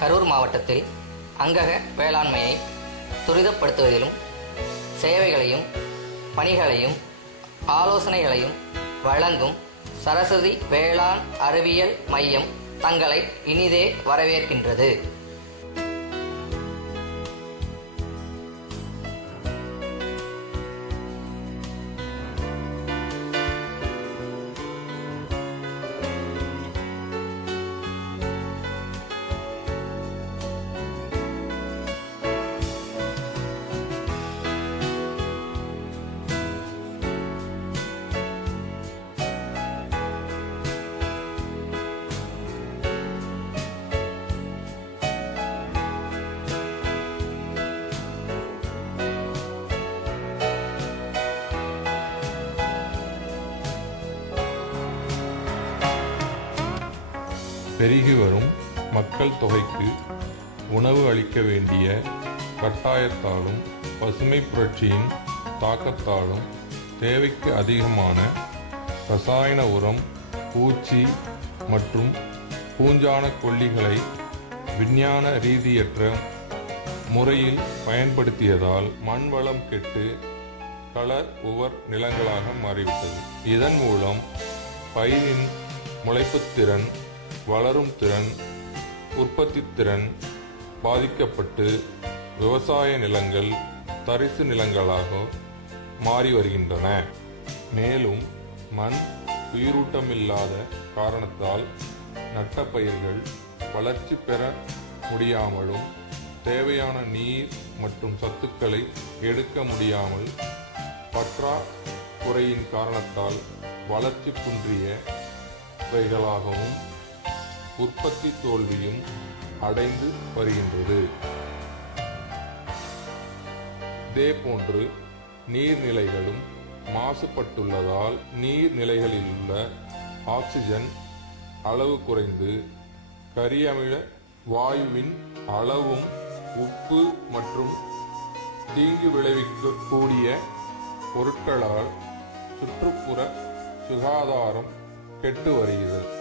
கரூர் மாவட்டத்தில் அங்கக வேளாண்மையை துரிதப்படுத்துவதிலும் சேவைகளையும் பணிகளையும் ஆலோசனைகளையும் வழங்கும் சரஸ்வதி வேளாண் அறிவியல் மையம் தங்களை இனிதே வரவேற்கின்றது. பெருகி வரும் மக்கள் தொகைக்கு உணவு அளிக்க வேண்டிய கட்டாயத்தாலும் பசுமை புரட்சியின் தாக்கத்தாலும் தேவைக்கு அதிகமான ரசாயன உரம், பூச்சி மற்றும் பூஞ்சான கொல்லிகளை விஞ்ஞான ரீதியற்ற முறையில் பயன்படுத்தியதால் மண் வளம் கெட்டு களர் உவர் நிலங்களாக மாறிவிட்டது. இதன் மூலம் பயிரின் முளைப்புத்திறன், வளரும் திறன், உற்பத்தி திறன் பாதிக்கப்பட்டு விவசாய நிலங்கள் தரிசு நிலங்களாக மாறி வருகின்றன. மேலும் மண் உயிரூட்டமில்லாத காரணத்தால் நட்ட பயிர்கள் வளர்ச்சி பெற முடியாமலும் தேவையான நீர் மற்றும் சத்துக்களை எடுக்க முடியாமல் பற்றாக்குறையின் காரணத்தால் வளர்ச்சி குன்றியவைகளாகவும் உற்பத்தி தோல்வியும் அடைந்து வருகின்றது. இதேபோன்று நீர்நிலைகளும் மாசுபட்டுள்ளதால் நீர்நிலைகளில் உள்ள ஆக்சிஜன் அளவு குறைந்து கரியமில வாயுவின் அளவும் உப்பு மற்றும் தீங்கு விளைவிக்கக்கூடிய பொருட்களால் சுற்றுப்புற சுகாதாரம் கெட்டு வருகிறது.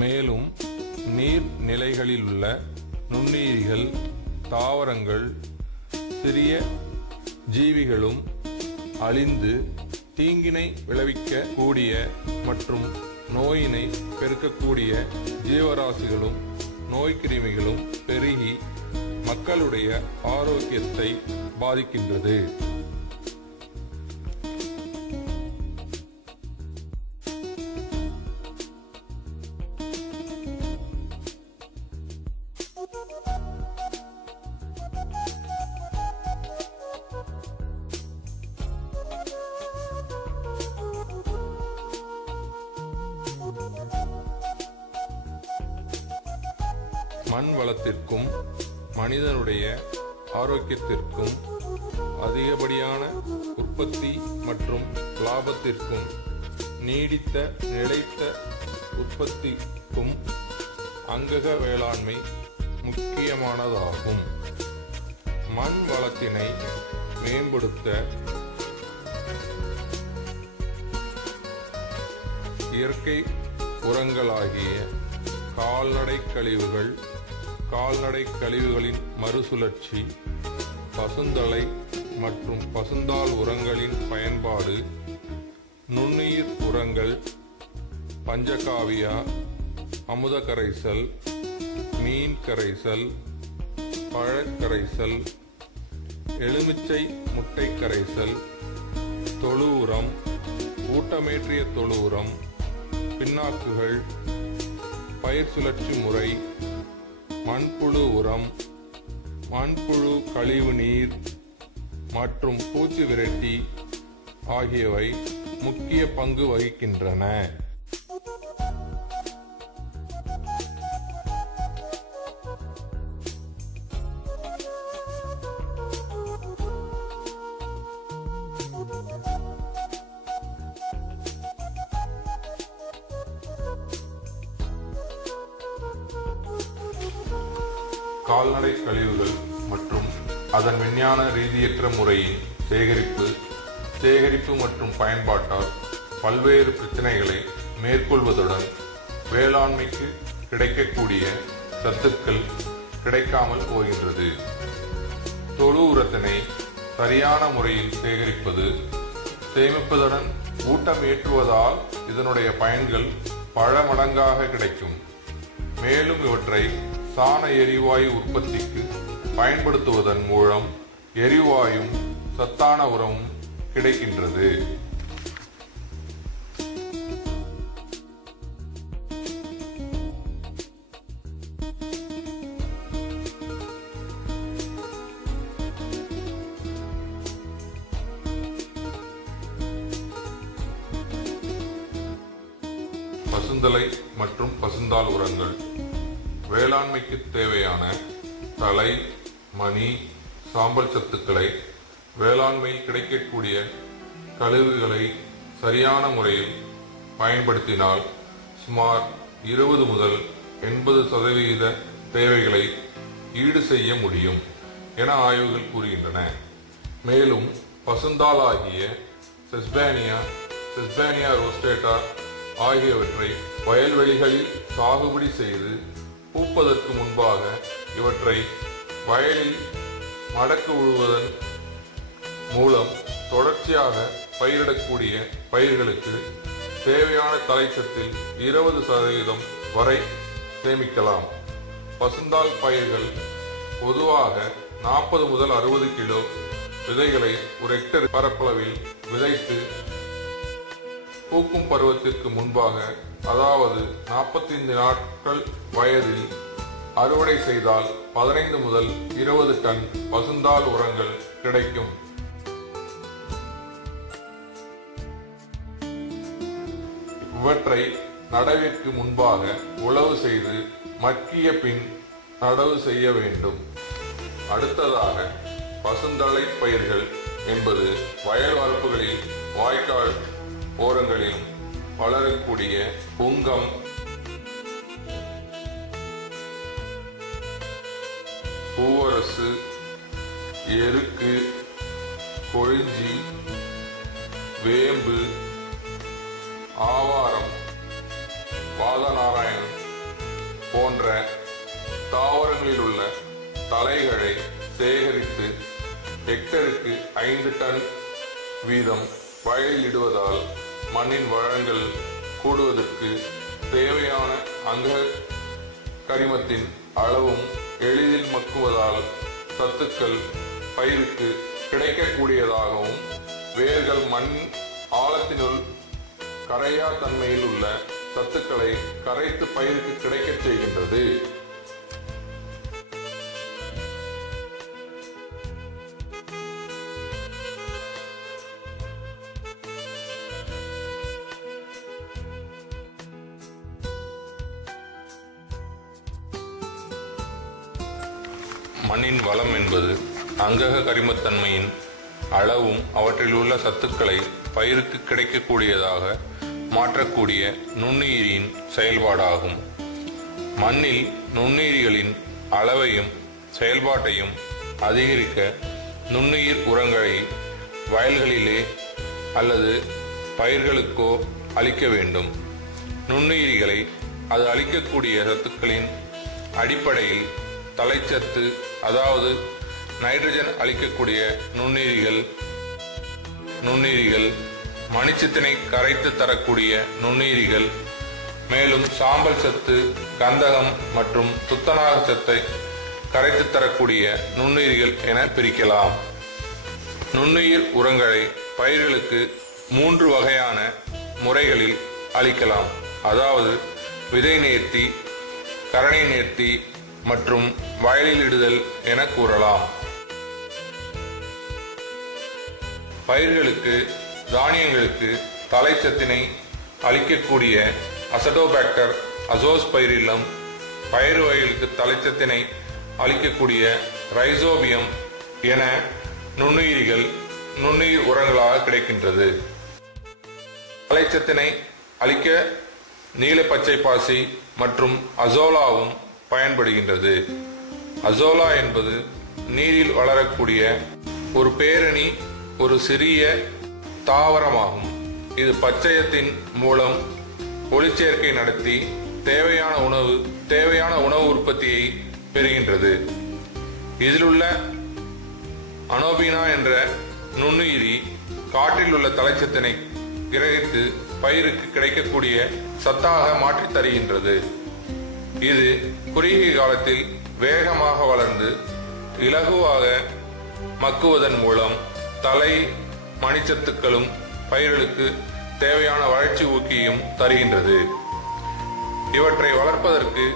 மேலும் நீர்நிலைகளில் உள்ள நுண்ணுயிரிகள், தாவரங்கள், சிறிய ஜீவிகளும் அழிந்து தீங்கினை விளைவிக்க கூடிய மற்றும் நோயினை பெருக்கக்கூடிய ஜீவராசிகளும் நோய்க்கிருமிகளும் பெருகி மக்களுடைய ஆரோக்கியத்தை பாதிக்கின்றது. மண் வளத்திற்கும் மனிதனுடைய ஆரோக்கியத்திற்கும் அதிகப்படியான உற்பத்தி மற்றும் லாபத்திற்கும் நீடித்த நிலைத்த உற்பத்திக்கும் அங்கக வேளாண்மை முக்கியமானதாகும். மண் வளத்தினை மேம்படுத்த இயற்கை உரங்களாகிய கால்நடை கழிவுகள், கால்நடை கழிவுகளின் மறுசுழற்சி, பசுந்தலை மற்றும் பசுந்தாள் உரங்களின் பயன்பாடு, நுண்ணுயிர் உரங்கள், பஞ்சகாவியா, அமுத கரைசல், மீன் கரைசல், பழக்கரைசல், எலுமிச்சை முட்டை கரைசல், தொழு உரம், ஊட்டமேற்றிய தொழு உரம், பின்னாக்குகள், பயிர் சுழற்சி முறை, மண்புழு உரம், மண்புழு கழிவு நீர் மற்றும் பூச்சி விரட்டி ஆகியவை முக்கிய பங்கு வகிக்கின்றன. கால்நடை கழிவுகள் மற்றும் அதன் விஞ்ஞான ரீதியற்ற முறையின் சேகரிப்பு மற்றும் பயன்பாட்டால் பல்வேறு பிரச்சனைகளை மேற்கொள்வதுடன் வேளாண்மைக்கு கிடைக்கக்கூடிய சத்துக்கள் கிடைக்காமல் போகின்றது. தொழு உரத்தினை சரியான முறையில் சேமிப்பதுடன் ஊட்டம் ஏற்றுவதால் இதனுடைய பயன்கள் பல மடங்காக கிடைக்கும். மேலும் இவற்றை சாண எரிவாயு உற்பத்திக்கு பயன்படுத்துவதன் மூலம் எரிவாயும் சத்தான உரமும் கிடைக்கின்றது. பசுந்தலை மற்றும் பசுந்தாள் உரங்கள் வேளாண்மைக்கு தேவையான தலை, மணி, சாம்பல் சத்துக்களை வேளாண்மை கிடைக்கக்கூடிய கழிவுகளை சரியான முறையில் பயன்படுத்தினால் சுமார் 20 முதல் 80% தேவைகளை ஈடு செய்ய முடியும் என ஆய்வுகள் கூறுகின்றன. மேலும் பசுந்தாள் ஆகிய செஸ்பேனியா ரோஸ்டேட்டா ஆகியவற்றை வயல்வெளிகளில் சாகுபடி செய்து பூப்பதற்கு முன்பாக இவற்றை வயலில் மடக்கு உழுவதன் மூலம் தொடர்ச்சியாக பயிரிடக்கூடிய பயிர்களுக்கு தேவையான தலைச்சத்தில் 20% வரை சேமிக்கலாம். பசுந்தாள் பயிர்கள் பொதுவாக 40 முதல் 60 கிலோ விதைகளை ஒரு ஹெக்டர் பரப்பளவில் விதைத்து பூக்கும் பருவத்திற்கு முன்பாக, அதாவது 45 நாட்கள் வயதில் அறுவடை செய்தால் 15 முதல் 20 டன் பசுந்தாள் உரங்கள் கிடைக்கும். இவற்றை நடவிற்கு முன்பாக உழவு செய்து மக்கிய பின் நடவு செய்ய வேண்டும். அடுத்ததாக பசுந்தலை பயிர்கள் என்பது வயல் வரப்புகளில், வாய்க்கால் ஓரங்களிலும் வளரக்கூடிய புங்கம், பூவரசு, எருக்கு, கொழிஞ்சி, வேம்பு, ஆவாரம், வாதநாராயணன் போன்ற தாவரங்களில் உள்ள தலைகளை சேகரித்து ஹெக்டருக்கு 5 டன் வீதம் வயலில் இடுவதால் மண்ணின் வளங்கள் கூடுவதற்கு தேவையான அங்க கரிமத்தின் அளவும் எளிதில் மக்குவதால் சத்துக்கள் பயிருக்கு கிடைக்கக்கூடியதாகவும் வேர்கள் மண் ஆழத்தினுள் கரையா தன்மையில் உள்ள சத்துக்களை கரைத்து பயிருக்கு கிடைக்கச் செய்கின்றது. மண்ணின் வளம் என்பது அங்கக கரிமத்தன்மையின் அளவும் அவற்றில் உள்ள சத்துக்களை பயிருக்கு கிடைக்கக்கூடியதாக மாற்றக்கூடிய நுண்ணுயிரியின் செயல்பாடாகும். மண்ணில் நுண்ணுயிரிகளின் அளவையும் செயல்பாட்டையும் அதிகரிக்க நுண்ணுயிர் உரங்களை வயல்களிலே அல்லது பயிர்களுக்கோ அளிக்க வேண்டும். நுண்ணுயிரிகளை அது அளிக்கக்கூடிய சத்துக்களின் அடிப்படையில் தலைச்சத்து, அதாவது நைட்ரஜன் அளிக்கக்கூடிய நுண்ணுயிரிகள், மணிச்சத்தினை கரைத்து தரக்கூடிய நுண்ணுயிரிகள், மேலும் சாம்பல் சத்து, கந்தகம் மற்றும் துத்தநாக சத்தை கரைத்து தரக்கூடிய நுண்ணுயிரிகள் என பிரிக்கலாம். நுண்ணுயிர் உரங்களை பயிர்களுக்கு 3 வகையான முறைகளில் அளிக்கலாம். அதாவது விதை நேர்த்தி, கரணை நேர்த்தி மற்றும் வயலில் இடுதல் என கூறலாம். பயிர்களுக்கு, தானியங்களுக்கு தலைச்சத்தினை அளிக்கக்கூடிய அசடோபாக்டர், அசோஸ்பைரில்லம், பயிர் வகைகளுக்கு தலைச்சத்தினை அளிக்கக்கூடிய ரைசோபியம் என நுண்ணுயிர் உரங்களாக கிடைக்கின்றது. தலைச்சத்தினை அளிக்க நீல பச்சை பாசி மற்றும் அசோலாவும் பயன்படுகின்றது. அசோலா என்பது நீரில் வளரக்கூடிய ஒரு பேரணி, ஒரு சிறிய தாவரமாகும். இது பச்சையத்தின் மூலம் ஒளிச்சேர்க்கை நடத்தி தேவையான உணவு உற்பத்தியை பெறுகின்றது. இதிலுள்ள அனோபினா என்ற நுண்ணுயிரி காற்றில் உள்ள தலைச்சத்தினை கிரகித்து பயிருக்கு கிடைக்கக்கூடிய சத்தாக மாற்றித் தருகின்றது. இது குறுகிய காலத்தில் வேகமாக வளர்ந்து இலகுவாக மக்குவதன் மூலம் தலை மணிச்சத்துக்களும் பயிர்களுக்கு தேவையான வளர்ச்சி ஊக்கியும் தருகின்றது. இவற்றை வளர்ப்பதற்கு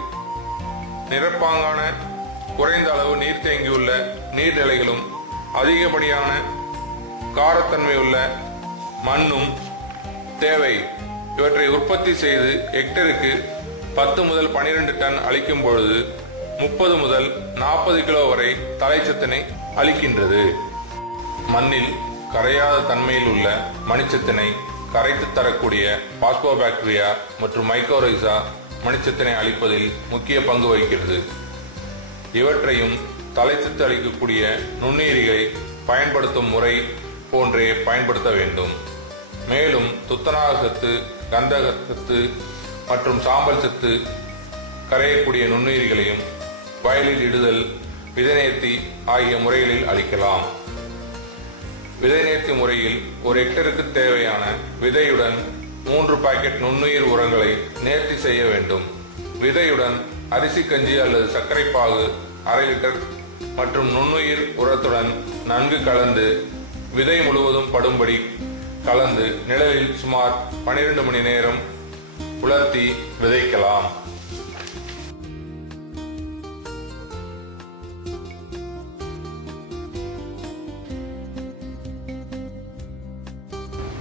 நிறப்பாங்கான குறைந்த அளவு நீர் தேங்கியுள்ள நீர்நிலைகளும் அதிகப்படியான காரத்தன்மையுள்ள மண்ணும் தேவை. இவற்றை உற்பத்தி செய்து ஹெக்டருக்கு 10 முதல் 12 டன் அளிக்கும் பொழுது 30 முதல் 40 கிலோ வரை தலைச்சத்தினை அளிக்கின்றது. மண்ணில் கரையாத தன்மையில் உள்ள மணிச்சத்தினை கரைத்து தரக்கூடிய பாஸ்போபாக்டீரியா மற்றும் மைக்கோரைசா மணிச்சத்தினை அளிப்பதில் முக்கிய பங்கு வகிக்கிறது. இவற்றையும் தலைச்சத்து அளிக்கக்கூடிய நுண்ணுயிரிகளை பயன்படுத்தும் முறை போன்றே பயன்படுத்த வேண்டும். மேலும் துத்தநாக சத்து, கந்தக சத்து மற்றும் சாம்பல் சத்து கரையக்கூடிய நுண்ணுயிரிகளையும் வயலில் இடுதல், விதைநேர்த்தி ஆகிய முறைகளில் அளிக்கலாம். விதைநேர்த்தி முறையில் ஒரு ஹெக்டருக்கு தேவையான விதையுடன் 3 பாக்கெட் நுண்ணுயிர் உரங்களை நேர்த்தி செய்ய வேண்டும். விதையுடன் அரிசி கஞ்சி அல்லது சர்க்கரை பாகு 1/2 லிட்டர் மற்றும் நுண்ணுயிர் உரத்துடன் நன்கு கலந்து விதை முழுவதும் படும்படி கலந்து நிழலில் சுமார் 12 மணி நேரம் உலர்த்தி விதைக்கலாம்.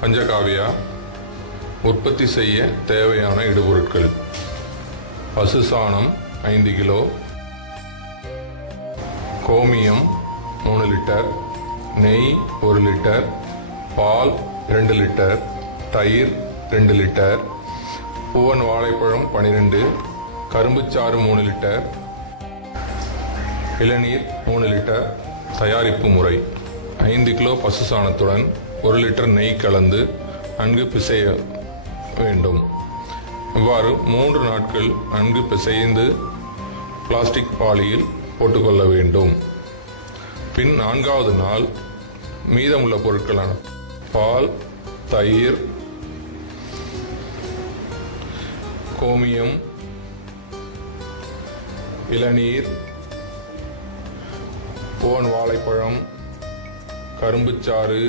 பஞ்சகாவியா உற்பத்தி செய்ய தேவையான இடுபொருட்கள்: பசு சாணம் 5 கிலோ, கோமியம் 3 லிட்டர், நெய் 1 லிட்டர், பால் 2 லிட்டர், தயிர் 2 லிட்டர், பூவன் வாழைப்பழம் 12, கரும்புச்சாறு 3 லிட்டர், இளநீர் 3 லிட்டர். தயாரிப்பு முறை: 5 கிலோ பசு சாணத்துடன் 1 லிட்டர் நெய் கலந்து நன்கு பிசைய வேண்டும். இவ்வாறு 3 நாட்கள் நன்கு பிசைந்து பிளாஸ்டிக் பாலியில் போட்டுக்கொள்ள வேண்டும். பின் 4வது நாள் மீதமுள்ள பொருட்களான பால், தயிர், கோமியம், இளநீர், பூவன் வாழைப்பழம், கரும்புச்சாறு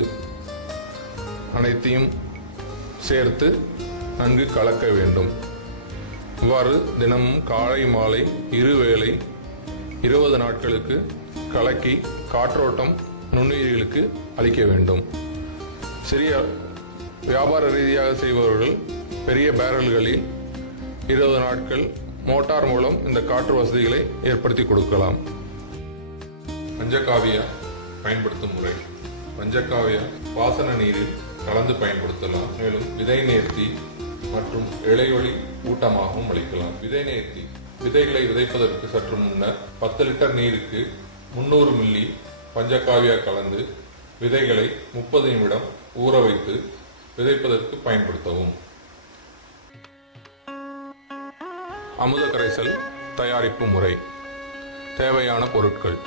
அனைத்தையும் சேர்த்து நன்கு கலக்க வேண்டும். இவ்வாறு தினமும் காலை மாலை இருவேளை 20 நாட்களுக்கு கலக்கி காற்றோட்டம் நுண்ணுயிரிகளுக்கு அளிக்க வேண்டும். சிறிய வியாபார ரீதியாக செய்பவர்கள் பெரிய பேரல்களில் 20 நாட்கள் மோட்டார் மூலம் இந்த காற்று வசதிகளை ஏற்படுத்தி கொடுக்கலாம். பஞ்சகாவியா பயன்படுத்தும் முறை: பஞ்சகாவியா பாசன நீரில் கலந்து பயன்படுத்தலாம். மேலும் விதை நேர்த்தி மற்றும் இலையொளி ஊட்டமாகவும் அளிக்கலாம். விதை நேர்த்தி: விதைகளை விதைப்பதற்கு சற்று முன்னர் 10 லிட்டர் நீருக்கு 300 மில்லி பஞ்சகாவியா கலந்து விதைகளை 30 நிமிடம் ஊற வைத்து விதைப்பதற்கு பயன்படுத்தவும். அமுத கரைசல் தயாரிப்பு முறை: தேவையான பொருட்கள்: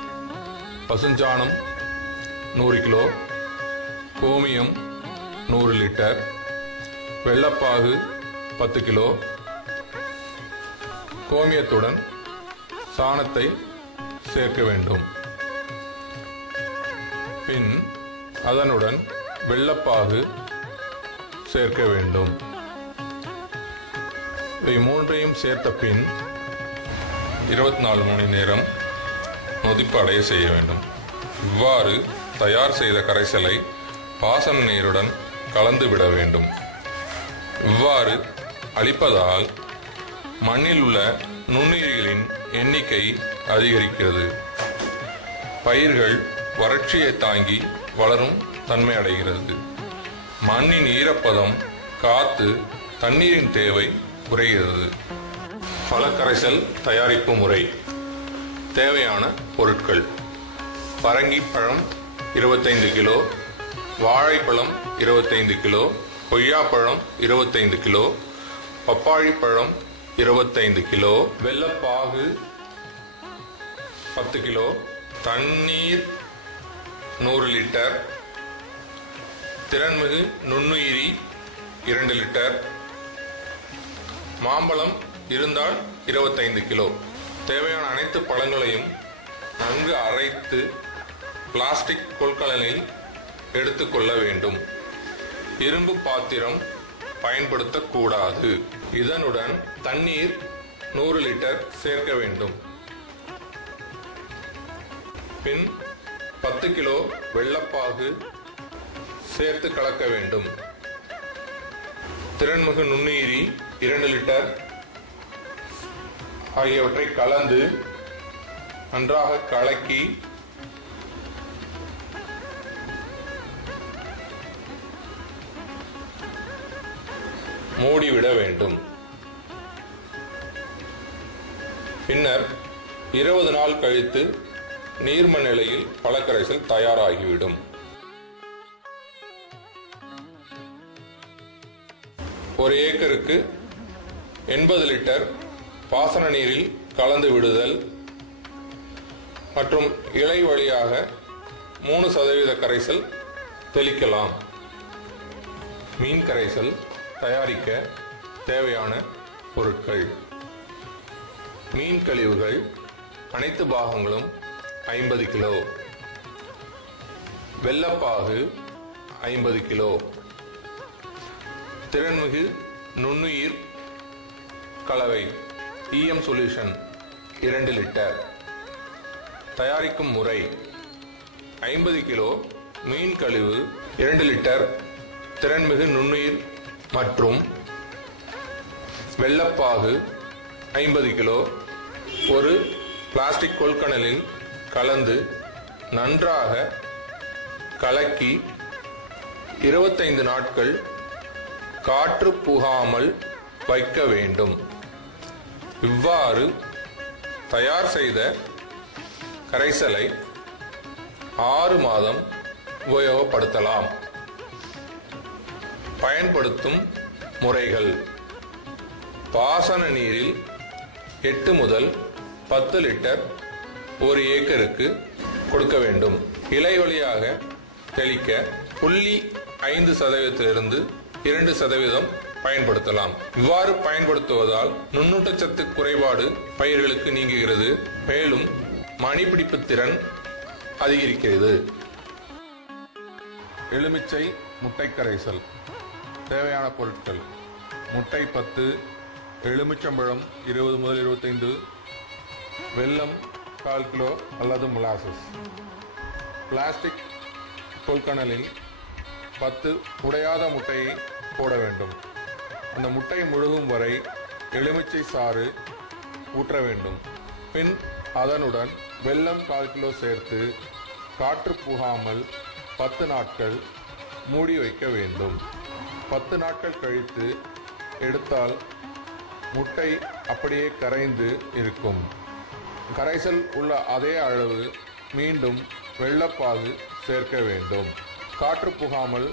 பசுஞ்சாணம் 100 கிலோ, கோமியம் 100 லிட்டர், வெள்ளப்பாகு 10 கிலோ. கோமியத்துடன் சாணத்தை சேர்க்க வேண்டும். பின் அதனுடன் வெள்ளப்பாகு சேர்க்க வேண்டும். இவை மூன்றையும் சேர்த்த பின் 24 மணி நேரம் நொதிப்பு அடைய செய்ய வேண்டும். இவ்வாறு தயார் செய்த கரைசலை பாசன நீருடன் கலந்து விட வேண்டும். இவ்வாறு அளிப்பதால் மண்ணில் உள்ள நுண்ணுயிரிகளின் எண்ணிக்கை அதிகரிக்கிறது. பயிர்கள் வறட்சியை தாங்கி வளரும் தன்மை அடைகிறது. மண்ணின் ஈரப்பதம் காத்து தண்ணீரின் தேவை குறைகிறது. பழக்கரைசல் தயாரிப்பு முறை: தேவையான பொருட்கள்: பரங்கி பழம் 25 கிலோ, வாழைப்பழம் 25 கிலோ, கொய்யாப்பழம் 25 கிலோ, பப்பாளி பழம் 25 கிலோ, வெல்லப்பாகு 10 கிலோ, தண்ணீர் 100 லிட்டர், திறன்மிகு நுண்ணுயிரி 2 லிட்டர், மாம்பழம் இருந்தால் 25 கிலோ. தேவையான அனைத்து பழங்களையும் நன்கு அரைத்து பிளாஸ்டிக் கொள்கலனில் எடுத்துக்கொள்ள வேண்டும். இரும்பு பாத்திரம் பயன்படுத்தக்கூடாது. இதனுடன் தண்ணீர் 100 லிட்டர் சேர்க்க வேண்டும். பின் 10 கிலோ வெல்லப்பாகு சேர்த்து கலக்க வேண்டும். திறன்மிகு நுண்ணுயிரி 2 லிட்டர் ஆகியவற்றை கலந்து நன்றாக கலக்கி மூடிவிட வேண்டும். பின்னர் 20 நாள் கழித்து நீர்ம நிலையில் பழக்கரைசல் தயாராகிவிடும். ஒரு ஏக்கருக்கு 80 லிட்டர் பாசன நீரில் கலந்து விடுதல் மற்றும் இலை வழியாக 3% கரைசல் தெளிக்கலாம். மீன் கரைசல் தயாரிக்க தேவையான பொருட்கள்: மீன் கழிவுகள் அனைத்து பாகங்களும் 50 கிலோ, வெல்லப்பாகு 50 கிலோ, திறன்மிகு நுண்ணுயிர் கலவை EM சொல்யூஷன் 2 லிட்டர். தயாரிக்கும் முறை: 50 கிலோ மீன் கழிவு, 2 லிட்டர் திறன்மிகு நுண்ணுயிர் மற்றும் வெல்லப்பாகு 50 கிலோ ஒரு பிளாஸ்டிக் கொள்கலனில் கலந்து நன்றாக கலக்கி 25 நாட்கள் காற்று புகாமல் வைக்க வேண்டும். இவ்வாறு தயார் செய்த கரைசலை 6 மாதம் உபயோகப்படுத்தலாம். பயன்படுத்தும் முறைகள்: பாசன நீரில் 8 முதல் 10 லிட்டர் ஒரு ஏக்கருக்கு கொடுக்க வேண்டும். இலை வழியாக தெளிக்க 0.5% 2% பயன்படுத்தலாம். இவ்வாறு பயன்படுத்துவதால் நுண்ணூட்டச்சத்து குறைபாடு பயிர்களுக்கு நீங்குகிறது. மேலும் மணிப்பிடிப்பு திறன் அதிகரிக்கிறது. எலுமிச்சை முட்டை கரைசல். தேவையான பொருட்கள்: முட்டை 10, எலுமிச்சம்பழம் 20 முதல் 25, வெல்லம் 1/4 கிலோ அல்லது மொலாசஸ். பிளாஸ்டிக் கொள்கலனில் 10 உடையாத முட்டையை போட வேண்டும். அந்த முட்டை முழுகும் வரை எலுமிச்சை சாறு ஊற்ற வேண்டும். பின் அதனுடன் வெல்லம் 1/4 கிலோ சேர்த்து காற்று புகாமல் 10 நாட்கள் மூடி வைக்க வேண்டும். 10 நாட்கள் கழித்து எடுத்தால் முட்டை அப்படியே கரைந்து இருக்கும். கரைசல் உள்ள அதே அளவு மீண்டும் வெல்லப்பாகு சேர்க்க வேண்டும். காற்று புகாமல்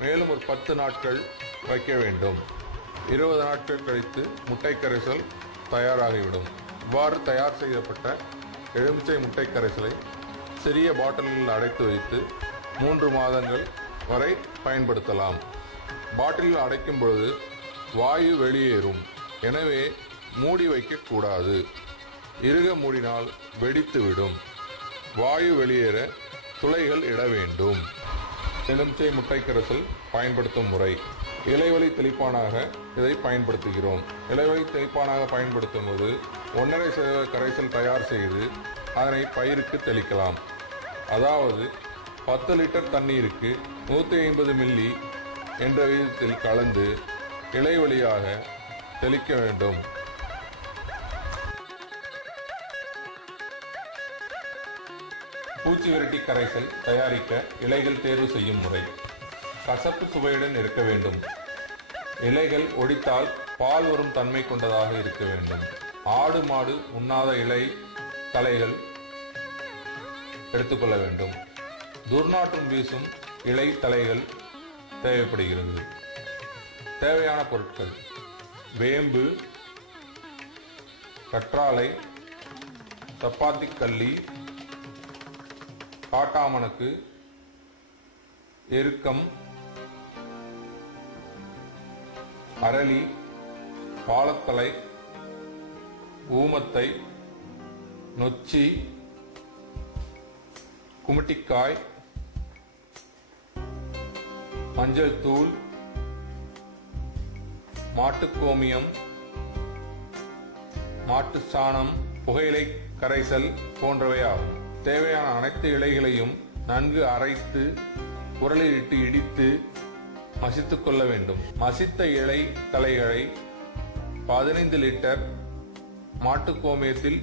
மேலும் ஒரு 10 நாட்கள் வைக்க வேண்டும். 20 நாட்கள் கழித்து முட்டை கரைசல் தயாராகிவிடும். இவ்வாறு தயார் செய்யப்பட்ட எலுமிச்சை முட்டை கரைசலை சிறிய பாட்டில்களில் அடைத்து வைத்து 3 மாதங்கள் வரை பயன்படுத்தலாம். பாட்டிலில் அடைக்கும் பொழுது வாயு வெளியேறும். எனவே மூடி வைக்கக்கூடாது. இறுக மூடினால் வெடித்துவிடும். வாயு வெளியேற துளைகள் இட வேண்டும். எலுமிச்சை முட்டை கரைசல் பயன்படுத்தும் முறை: இலைவழி தெளிப்பானாக இதை பயன்படுத்துகிறோம். இலைவழி தெளிப்பானாக பயன்படுத்தும் போது 1.5% கரைசல் தயார் செய்து அதனை பயிருக்கு தெளிக்கலாம். அதாவது 10 லிட்டர் தண்ணீருக்கு 150 மில்லி என்ற விகிதத்தில் கலந்து இலை வழியாக தெளிக்க வேண்டும். பூச்சி விரட்டி கரைசல் தயாரிக்க இலைகள் தேர்வு செய்யும் முறை: கசப்பு சுவையுடன் இருக்க வேண்டும். இலைகள் ஒடித்தால் பால் வரும் தன்மை கொண்டதாக இருக்க வேண்டும். ஆடு மாடு உண்ணாத இலை தலைகள் எடுத்துக்கொள்ள வேண்டும். துர்நாற்றம் வீசும் இலை தழைகள் தேவைப்படுகிறது. தேவையான பொருட்கள்: வேம்பு, கற்றாழை, சப்பாத்திக்கள்ளி, காட்டாமணக்கு, எருக்கம், அரளி, பாலத்தலை, ஊமத்தை, நொச்சி, குமட்டிக்காய், மஞ்சள் தூள், மாட்டுக்கோமியம், மாட்டு சாணம், புகையிலை கரைசல் போன்றவை ஆகும். தேவையான அனைத்து இலைகளையும் நன்கு அரைத்து உரலில் இட்டு இடித்து மசித்துக் கொள்ள வேண்டும். மசித்த இலை தழைகளை 15 லிட்டர் மாட்டுக்கோமியத்தில்